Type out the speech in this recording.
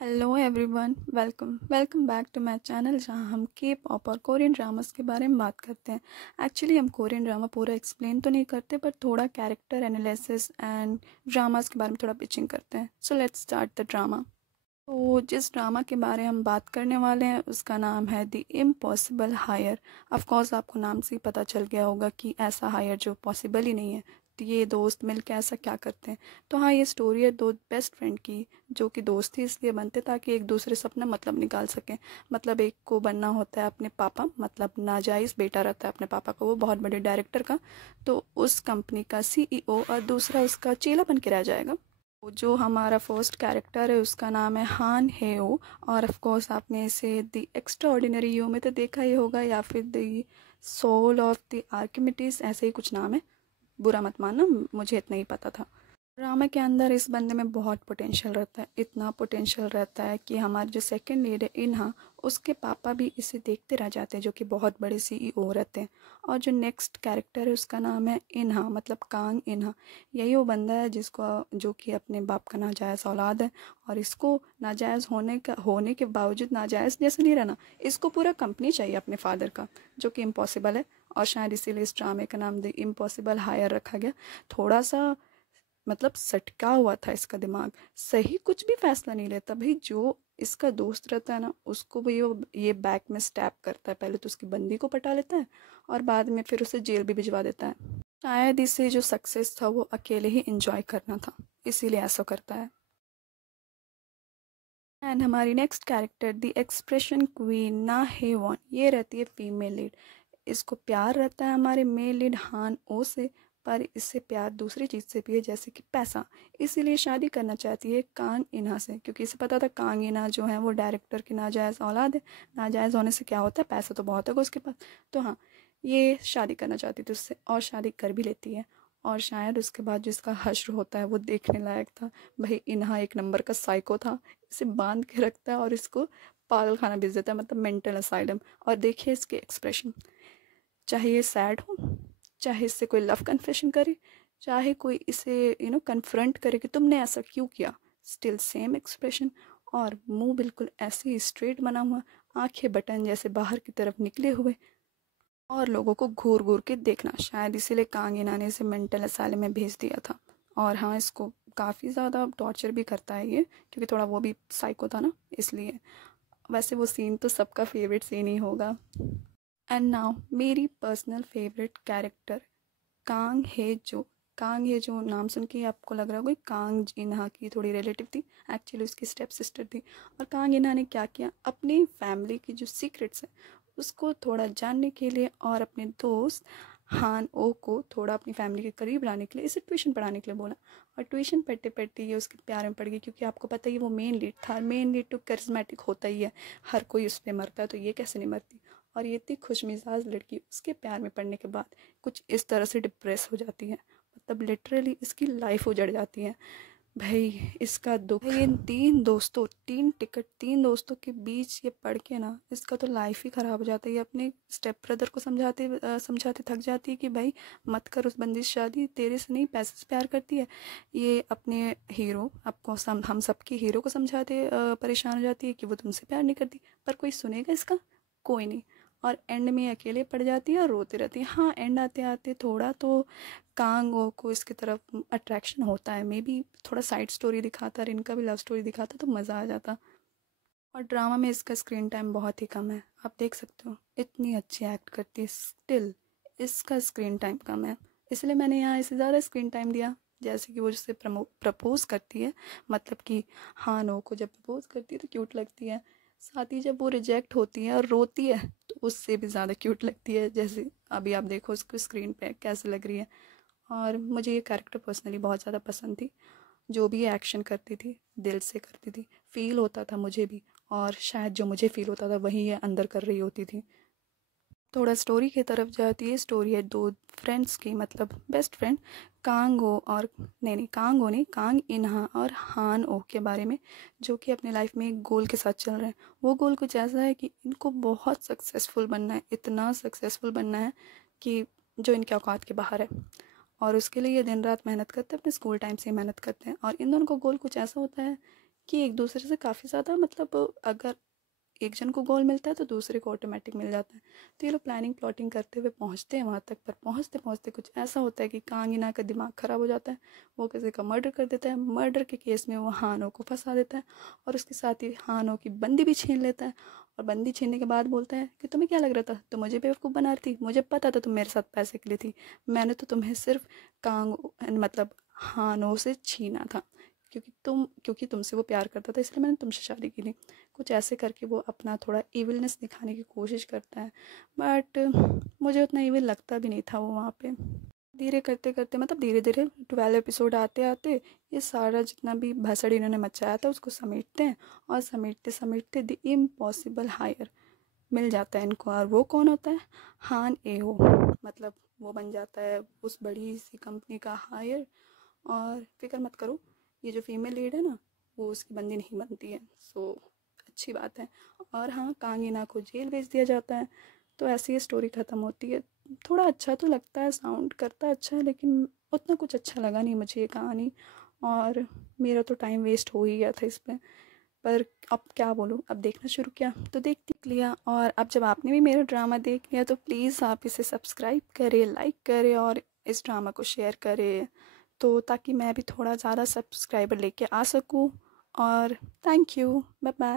Hello everyone, welcome back to my channel जहां हम के पॉप और कोरियन ड्रामास के बारे में बात करते हैं। एक्चुअली हम कोरियन ड्रामा पूरा एक्सप्लेन तो नहीं करते, पर थोड़ा कैरेक्टर एनालिसिस एंड ड्रामास के बारे में थोड़ा पिचिंग करते हैं। So let's start the drama. तो जिस ड्रामा के बारे में हम बात करने वाले हैं उसका नाम है the impossible hire. Of course आपको नाम से ही पता चल गया होगा कि ऐसा हायर जो पॉसिबल ही नहीं है। तो ये दोस्त मिलकर ऐसा क्या करते हैं। तो हाँ, ये स्टोरी है दो बेस्ट फ्रेंड की, जो कि दोस्ती इसलिए बनते ताकि एक दूसरे से अपना मतलब निकाल सकें। मतलब एक को बनना होता है अपने पापा, मतलब नाजायज़ बेटा रहता है अपने पापा का, वो बहुत बड़े डायरेक्टर का, तो उस कंपनी का सीईओ, और दूसरा उसका चेला बन के रह जाएगा। जो हमारा फर्स्ट कैरेक्टर है उसका नाम है हान हेओ। और ऑफ कोर्स आपने इसे द एक्स्ट्रा ऑर्डिनरी यू में तो देखा ही होगा, या फिर the soul of the Archimedes, ऐसे ही कुछ नाम है। बुरा मत मानना, मुझे इतना ही पता था। ड्रामा के अंदर इस बंदे में बहुत पोटेंशियल रहता है, इतना पोटेंशियल रहता है कि हमारे जो सेकंड लीड है इन्हा, उसके पापा भी इसे देखते रह जाते हैं, जो कि बहुत बड़े सीईओ रहते हैं। और जो नेक्स्ट कैरेक्टर है उसका नाम है इन्हा, मतलब कांग इन्हा। यही वो बंदा है जिसको, जो कि अपने बाप का नाजायज़ औलाद है, और इसको नाजायज़ होने के बावजूद नाजायज़ जैसे नहीं रहना, इसको पूरा कंपनी चाहिए अपने फादर का, जो कि इम्पॉसिबल है। और शायद इसीलिए इस ड्रामे का नाम द इम्पॉसिबल हायर रखा गया। थोड़ा सा मतलब सटका हुआ था इसका दिमाग, सही कुछ भी फैसला नहीं लेता भाई। जो इसका दोस्त रहता है ना, उसको भी वो ये बैक में स्टैप करता है। पहले तो उसकी बंदी को पटा लेता है और बाद में फिर उसे जेल भी भिजवा देता है। शायद इसे जो सक्सेस था वो अकेले ही इंजॉय करना था, इसीलिए ऐसा करता है। एंड हमारी next character the expression queen ना हेवॉन, ये रहती है फीमेल लीड। इसको प्यार रहता है हमारे मेल लीड हान ओ से, पर इससे प्यार दूसरी चीज़ से भी है, जैसे कि पैसा। इसीलिए शादी करना चाहती है कांग इन्हा से, क्योंकि इसे पता था कांग इन्हा जो है वो डायरेक्टर की नाजायज़ औलाद है। नाजायज़ होने से क्या होता है, पैसा तो बहुत होगा उसके पास। तो हाँ, ये शादी करना चाहती थी उससे, और शादी कर भी लेती है। और शायद उसके बाद जिसका हश्र होता है वो देखने लायक था। भाई इन्हा एक नंबर का साइको था, इसे बांध के रखता है और इसको पागल खाना भेज देता है, मतलब मेंटल असाइलम। और देखिए इसके एक्सप्रेशन, चाहे ये सैड हो, चाहे इससे कोई लव कन्फेशन करे, चाहे कोई इसे कन्फ्रंट करे कि तुमने ऐसा क्यों किया, स्टिल सेम एक्सप्रेशन। और मुंह बिल्कुल ऐसे ही स्ट्रेट बना हुआ, आंखें बटन जैसे बाहर की तरफ निकले हुए, और लोगों को घूर घूर के देखना। शायद इसीलिए कांगीना ने इसे मेंटल असाइलम में भेज दिया था। और हाँ, इसको काफ़ी ज़्यादा टॉर्चर भी करता है ये, क्योंकि थोड़ा वो भी साइको था ना, इसलिए। वैसे वो सीन तो सबका फेवरेट सीन ही होगा। एंड नाउ मेरी पर्सनल फेवरेट कैरेक्टर कांग हे जो। कांग हे जो नाम सुन के आपको लग रहा होगा कि कांग इन्हा की थोड़ी रिलेटिव थी, एक्चुअली उसकी स्टेप सिस्टर थी। और कांग इन्हा ने क्या किया, अपनी फैमिली की जो सीक्रेट्स हैं उसको थोड़ा जानने के लिए, और अपने दोस्त हान ओ को थोड़ा अपनी फैमिली के करीब लाने के लिए इसे ट्यूशन पढ़ाने के लिए बोला। और ट्यूशन पढ़ते पढ़ते ये उसके प्यार में पड़ गई, क्योंकि आपको पता ही वो मेन लीड था। मेन लीड तो करिश्मेटिक होता ही है, हर कोई उस पर मरता है, तो ये कैसे नहीं मरती। और ये इतनी खुशमिजाज लड़की उसके प्यार में पड़ने के बाद कुछ इस तरह से डिप्रेस हो जाती है, मतलब लिटरली इसकी लाइफ उजड़ जाती है। भाई इसका दुख, भाई इन तीन दोस्तों के बीच ये पढ़ के ना, इसका तो लाइफ ही ख़राब हो जाता है। ये अपने स्टेप ब्रदर को समझाते समझाते थक जाती है कि भाई मत कर उस बंदी से शादी, तेरे से नहीं पैसे से प्यार करती है। ये अपने हीरो, आपको हम सबके हीरो को समझाते परेशान हो जाती है कि वो तुमसे प्यार नहीं करती, पर कोई सुनेगा इसका, कोई नहीं। और एंड में अकेले पड़ जाती है और रोती रहती है। हाँ, एंड आते आते थोड़ा तो कांगो को इसकी तरफ अट्रैक्शन होता है, मे बी थोड़ा साइड स्टोरी दिखाता और इनका भी लव स्टोरी दिखाता तो मज़ा आ जाता। और ड्रामा में इसका स्क्रीन टाइम बहुत ही कम है, आप देख सकते हो इतनी अच्छी एक्ट करती है, स्टिल इसका स्क्रीन टाइम कम है। इसलिए मैंने यहाँ इसे ज़्यादा स्क्रीन टाइम दिया। जैसे कि वो जिससे प्रपोज करती है, मतलब कि हाँ नो को जब प्रपोज करती है तो क्यूट लगती है, साथ ही जब वो रिजेक्ट होती है और रोती है तो उससे भी ज़्यादा क्यूट लगती है। जैसे अभी आप देखो उसको स्क्रीन पे कैसे लग रही है। और मुझे ये कैरेक्टर पर्सनली बहुत ज़्यादा पसंद थी। जो भी एक्शन करती थी दिल से करती थी, फील होता था मुझे भी, और शायद जो मुझे फील होता था वही ये अंदर कर रही होती थी। थोड़ा स्टोरी की तरफ जाती है। स्टोरी है दो फ्रेंड्स की, मतलब बेस्ट फ्रेंड कांगो और नहीं कांग इन्हा और हान ओ के बारे में, जो कि अपने लाइफ में एक गोल के साथ चल रहे हैं। वो गोल कुछ ऐसा है कि इनको बहुत सक्सेसफुल बनना है, इतना सक्सेसफुल बनना है कि जो इनके औकात के बाहर है। और उसके लिए ये दिन रात मेहनत करते हैं, अपने स्कूल टाइम से ही मेहनत करते हैं। और इन दोनों का गोल कुछ ऐसा होता है कि एक दूसरे से काफ़ी ज़्यादा मतलब अगर एक जन को गोल मिलता है तो दूसरे को ऑटोमेटिक मिल जाता है। तो ये लोग प्लानिंग प्लॉटिंग करते हुए पहुंचते हैं वहाँ तक, पर पहुंचते पहुंचते कुछ ऐसा होता है कि कांगीना का दिमाग ख़राब हो जाता है। वो किसी का मर्डर कर देता है। मर्डर के केस में वो हानो को फंसा देता है और उसके साथ ही हानो की बंदी भी छीन लेता है। और बंदी छीनने के बाद बोलता है कि तुम्हें क्या लग रहा था, तुम मुझे बेवकूफ़ बना रही थी, मुझे पता था तुम मेरे साथ पैसे के लिए थी। मैंने तो तुम्हें सिर्फ कांग मतलब हानो से छीना था, क्योंकि तुमसे वो प्यार करता था, इसलिए मैंने तुमसे शादी की थी। कुछ ऐसे करके वो अपना थोड़ा इविलनेस दिखाने की कोशिश करता है, बट मुझे उतना इविल लगता भी नहीं था वो वहाँ पे। धीरे करते करते मतलब धीरे धीरे 12 एपिसोड आते आते ये सारा जितना भी भसड़ इन्होंने मचाया था उसको समेटते हैं। और समेटते समेटते द इम्पॉसिबल हायर मिल जाता है इनको। और वो कौन होता है? हान एओ। मतलब वो बन जाता है उस बड़ी सी कंपनी का हायर। और फिक्र मत करो, ये जो फीमेल लीड है ना, वो उसकी बंदी नहीं बनती है। सो अच्छी बात है। और हाँ, कांगीना को जेल भेज दिया जाता है। तो ऐसे ही स्टोरी ख़त्म होती है। थोड़ा अच्छा तो लगता है, साउंड करता अच्छा है, लेकिन उतना कुछ अच्छा लगा नहीं मुझे ये कहानी। और मेरा तो टाइम वेस्ट हो ही गया था इस पर अब क्या बोलूँ, अब देखना शुरू किया तो देख लिया। और अब जब आपने भी मेरा ड्रामा देख लिया तो प्लीज़ आप इसे सब्सक्राइब करें, लाइक करें और इस ड्रामा को शेयर करें, तो ताकि मैं भी थोड़ा ज़्यादा सब्सक्राइबर लेके आ सकूँ। और थैंक यू, बाय बाय।